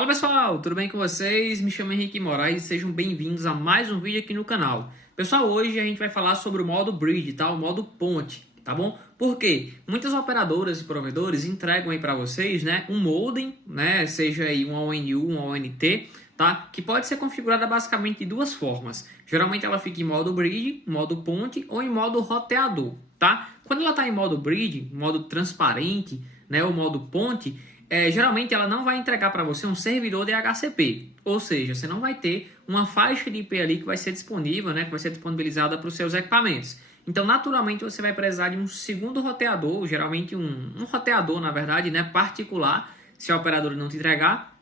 Fala pessoal, tudo bem com vocês? Me chamo Henrique Moraes e sejam bem-vindos a mais um vídeo aqui no canal. Pessoal, hoje a gente vai falar sobre o modo Bridge, tá? O modo ponte, tá bom? Por quê? Muitas operadoras e provedores entregam aí para vocês, né, um modem, né, seja aí um ONU, um ONT, tá? Que pode ser configurada basicamente de duas formas. Geralmente ela fica em modo Bridge, modo ponte ou em modo roteador, tá? Quando ela está em modo Bridge, modo transparente, né, ou modo ponte, geralmente ela não vai entregar para você um servidor de DHCP, ou seja, você não vai ter uma faixa de IP ali que vai ser disponível, né, que vai ser disponibilizada para os seus equipamentos. Então, naturalmente, você vai precisar de um segundo roteador, geralmente um roteador, na verdade, né, particular, se a operadora não te entregar,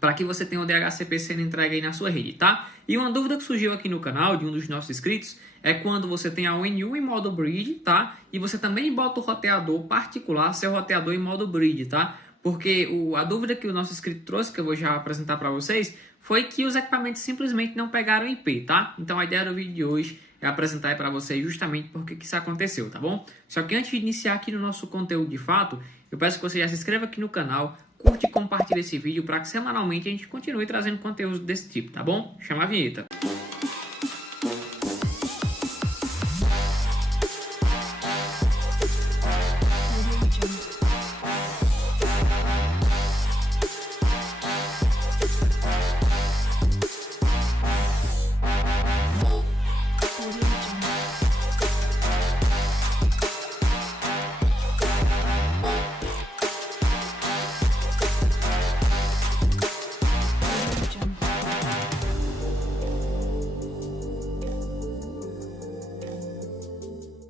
para que você tenha o DHCP sendo entregue aí na sua rede, tá? E uma dúvida que surgiu aqui no canal de um dos nossos inscritos é quando você tem a ONU em modo Bridge, tá? E você também bota o roteador particular, seu roteador em modo Bridge, tá? Porque a dúvida que o nosso inscrito trouxe, que eu vou já apresentar para vocês, foi que os equipamentos simplesmente não pegaram IP, tá? Então a ideia do vídeo de hoje é apresentar para vocês justamente por que isso aconteceu, tá bom? Só que antes de iniciar aqui no nosso conteúdo de fato, eu peço que você já se inscreva aqui no canal, curte e compartilhe esse vídeo para que semanalmente a gente continue trazendo conteúdo desse tipo, tá bom? Chama a vinheta.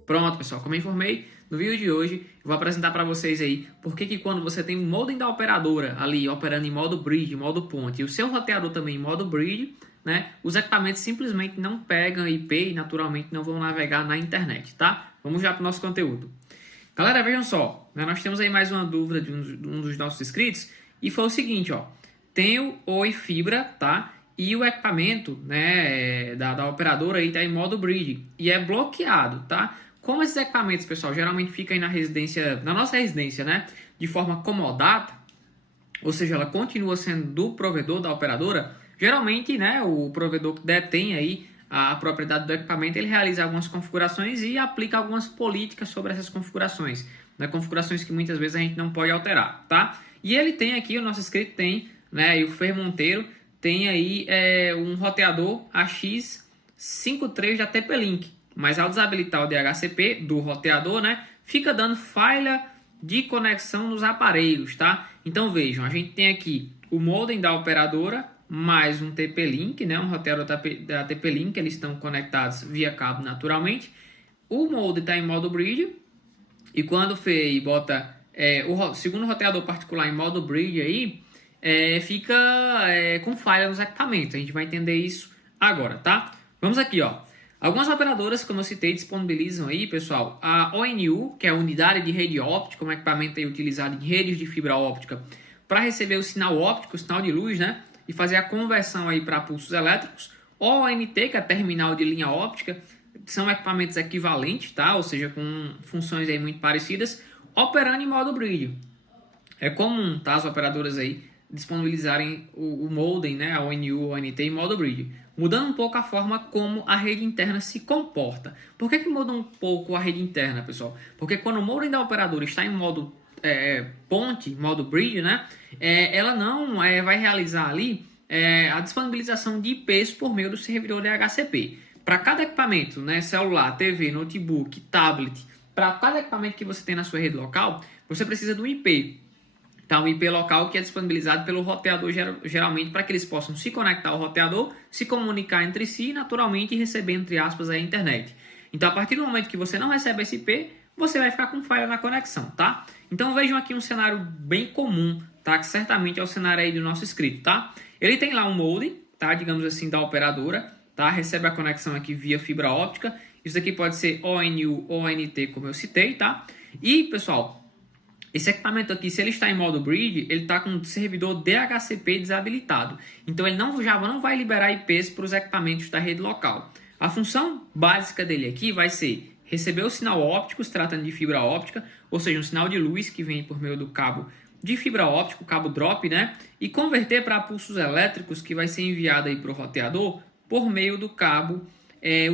Pronto, pessoal, como eu informei, no vídeo de hoje eu vou apresentar para vocês aí por que quando você tem um modem da operadora ali operando em modo Bridge, modo ponte, e o seu roteador também em modo Bridge, né, os equipamentos simplesmente não pegam IP e naturalmente não vão navegar na internet, tá? Vamos já para o nosso conteúdo. Galera, vejam só, né, nós temos aí mais uma dúvida de um dos nossos inscritos e foi o seguinte, ó, tenho Oi Fibra, tá? E o equipamento, né, da operadora aí tá em modo Bridge e é bloqueado, tá? Como esses equipamentos, pessoal, geralmente ficam aí na nossa residência, né, de forma comodata, ou seja, ela continua sendo do provedor, da operadora, geralmente, né, o provedor que detém aí a propriedade do equipamento, ele realiza algumas configurações e aplica algumas políticas sobre essas configurações, né, configurações que muitas vezes a gente não pode alterar, tá? E ele tem aqui, o nosso inscrito tem, né, e o Fer Monteiro tem aí um roteador AX53 da TP-Link. Mas ao desabilitar o DHCP do roteador, né, fica dando falha de conexão nos aparelhos, tá? Então vejam, a gente tem aqui o modem da operadora mais um TP-Link, né, um roteador da TP-Link, eles estão conectados via cabo naturalmente. O modem está em modo Bridge e quando o FEI bota o segundo roteador particular em modo Bridge aí, fica com falha nos equipamentos. A gente vai entender isso agora, tá? Vamos aqui, ó. Algumas operadoras, como eu citei, disponibilizam aí, pessoal, a ONU, que é a Unidade de Rede Óptica, um equipamento aí utilizado em redes de fibra óptica, para receber o sinal óptico, o sinal de luz, né? E fazer a conversão aí para pulsos elétricos. Ou a ONT, que é a terminal de linha óptica, são equipamentos equivalentes, tá? Ou seja, com funções aí muito parecidas, operando em modo Bridge. É comum, tá? As operadoras aí disponibilizarem o modem, né, a ONU, a ONT em modo Bridge, mudando um pouco a forma como a rede interna se comporta. Por que muda um pouco a rede interna, pessoal? Porque quando o modem da operadora está em modo ponte, modo Bridge, né, ela não vai realizar ali a disponibilização de IPs por meio do servidor DHCP. Para cada equipamento, né, celular, TV, notebook, tablet, para cada equipamento que você tem na sua rede local, você precisa do IP. Tá, um IP local que é disponibilizado pelo roteador geralmente para que eles possam se conectar ao roteador, se comunicar entre si e naturalmente receber, entre aspas, a internet. Então, a partir do momento que você não recebe esse IP, você vai ficar com falha na conexão, tá? Então, vejam aqui um cenário bem comum, tá? Que certamente é o cenário aí do nosso inscrito, tá? Ele tem lá um modem, tá? Digamos assim, da operadora, tá? Recebe a conexão aqui via fibra óptica. Isso aqui pode ser ONU ou ONT, como eu citei, tá? E, pessoal, esse equipamento aqui, se ele está em modo Bridge, ele está com o servidor DHCP desabilitado. Então, ele já não vai liberar IPs para os equipamentos da rede local. A função básica dele aqui vai ser receber o sinal óptico, se tratando de fibra óptica, ou seja, um sinal de luz que vem por meio do cabo de fibra óptica, cabo drop, né? E converter para pulsos elétricos que vai ser enviado aí para o roteador por meio do cabo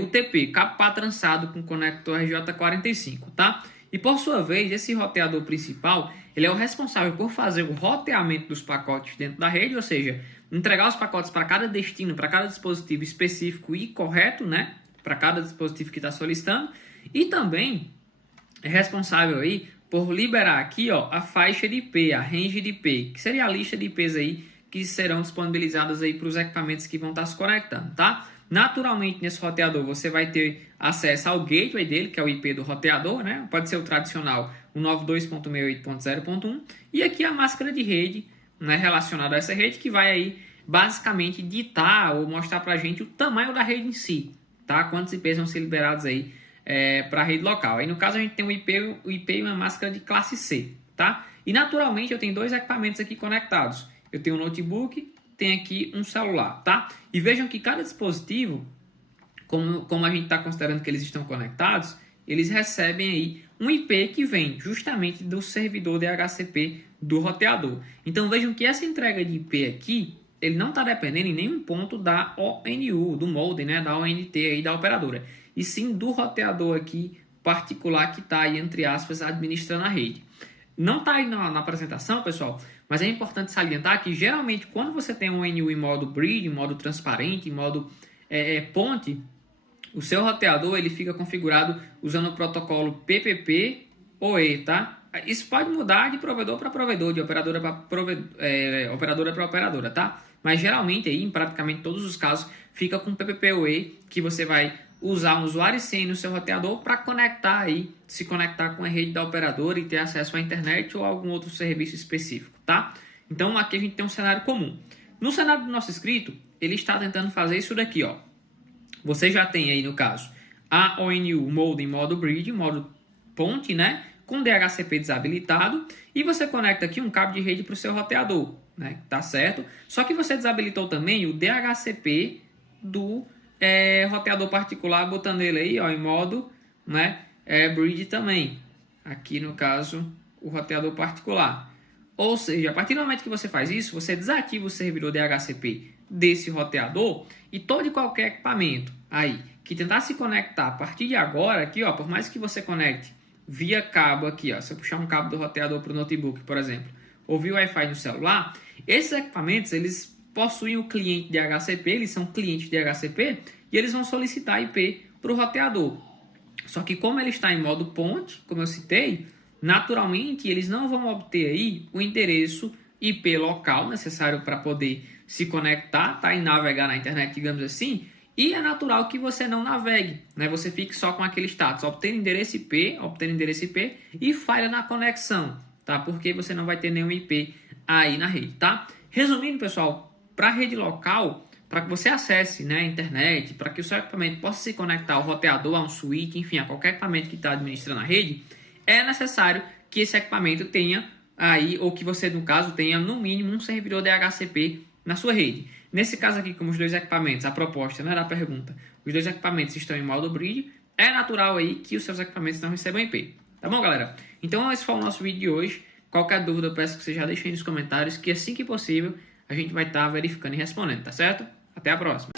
UTP, cabo pá trançado com conector RJ45, tá? E por sua vez, esse roteador principal, ele é o responsável por fazer o roteamento dos pacotes dentro da rede, ou seja, entregar os pacotes para cada destino, para cada dispositivo específico e correto, né? Para cada dispositivo que está solicitando. E também é responsável aí por liberar aqui, ó, a faixa de IP, a range de IP, que seria a lista de IPs aí que serão disponibilizadas aí para os equipamentos que vão estar se conectando, tá? Naturalmente, nesse roteador, você vai ter acesso ao gateway dele, que é o IP do roteador, né? Pode ser o tradicional, o 92.68.0.1. E aqui a máscara de rede, né, relacionada a essa rede, que vai aí basicamente ditar ou mostrar para a gente o tamanho da rede em si, tá? Quantos IPs vão ser liberados aí para a rede local. Aí no caso a gente tem o IP e uma máscara de classe C, tá? E naturalmente eu tenho dois equipamentos aqui conectados. Eu tenho um notebook, tem aqui um celular, tá? E vejam que cada dispositivo, como a gente está considerando que eles estão conectados, eles recebem aí um IP que vem justamente do servidor DHCP do roteador. Então vejam que essa entrega de IP aqui, ele não está dependendo em nenhum ponto da ONU, do modem, né? Da ONT aí da operadora, e sim do roteador aqui particular que está aí, entre aspas, administrando a rede. Não está aí na apresentação, pessoal, mas é importante salientar que geralmente quando você tem um ONU em modo bridge, em modo transparente, em modo ponte, o seu roteador ele fica configurado usando o protocolo PPP-oE, tá? Isso pode mudar de provedor para provedor, de operadora para operadora para operadora, tá? Mas geralmente aí, em praticamente todos os casos, fica com PPP-oE, que você vai usar um usuário e senha no seu roteador para conectar aí, se conectar com a rede da operadora e ter acesso à internet ou a algum outro serviço específico, tá? Então aqui a gente tem um cenário comum. No cenário do nosso inscrito, ele está tentando fazer isso daqui, ó. Você já tem aí, no caso, a ONU Modem modo bridge, modo ponte, né? Com DHCP desabilitado, e você conecta aqui um cabo de rede para o seu roteador, né? Tá certo? Só que você desabilitou também o DHCP do roteador particular, botando ele aí, ó, em modo, né, bridge também. Aqui no caso, o roteador particular. Ou seja, a partir do momento que você faz isso, você desativa o servidor DHCP desse roteador e todo e qualquer equipamento aí que tentar se conectar a partir de agora, aqui, ó, por mais que você conecte via cabo aqui, ó, se eu puxar um cabo do roteador para o notebook, por exemplo, ou via Wi-Fi no celular, esses equipamentos, eles possuem o cliente de DHCP, eles são clientes de DHCP e eles vão solicitar IP para o roteador. Só que como ele está em modo ponte, como eu citei, naturalmente eles não vão obter aí o endereço IP local necessário para poder se conectar, tá, e navegar na internet, digamos assim, e é natural que você não navegue, né? Você fique só com aquele status, obtendo endereço IP e falha na conexão, tá? Porque você não vai ter nenhum IP aí na rede, tá? Resumindo, pessoal, para a rede local, para que você acesse, né, a internet, para que o seu equipamento possa se conectar ao roteador, a um switch, enfim, a qualquer equipamento que está administrando a rede, é necessário que esse equipamento tenha aí, ou que você, no caso, tenha no mínimo um servidor DHCP na sua rede. Nesse caso aqui, como os dois equipamentos, a proposta, né, da pergunta, os dois equipamentos estão em modo bridge, é natural aí que os seus equipamentos não recebam IP. Tá bom, galera? Então, esse foi o nosso vídeo de hoje. Qualquer dúvida, eu peço que você já deixe aí nos comentários, que assim que possível, a gente vai estar verificando e respondendo, tá certo? Até a próxima!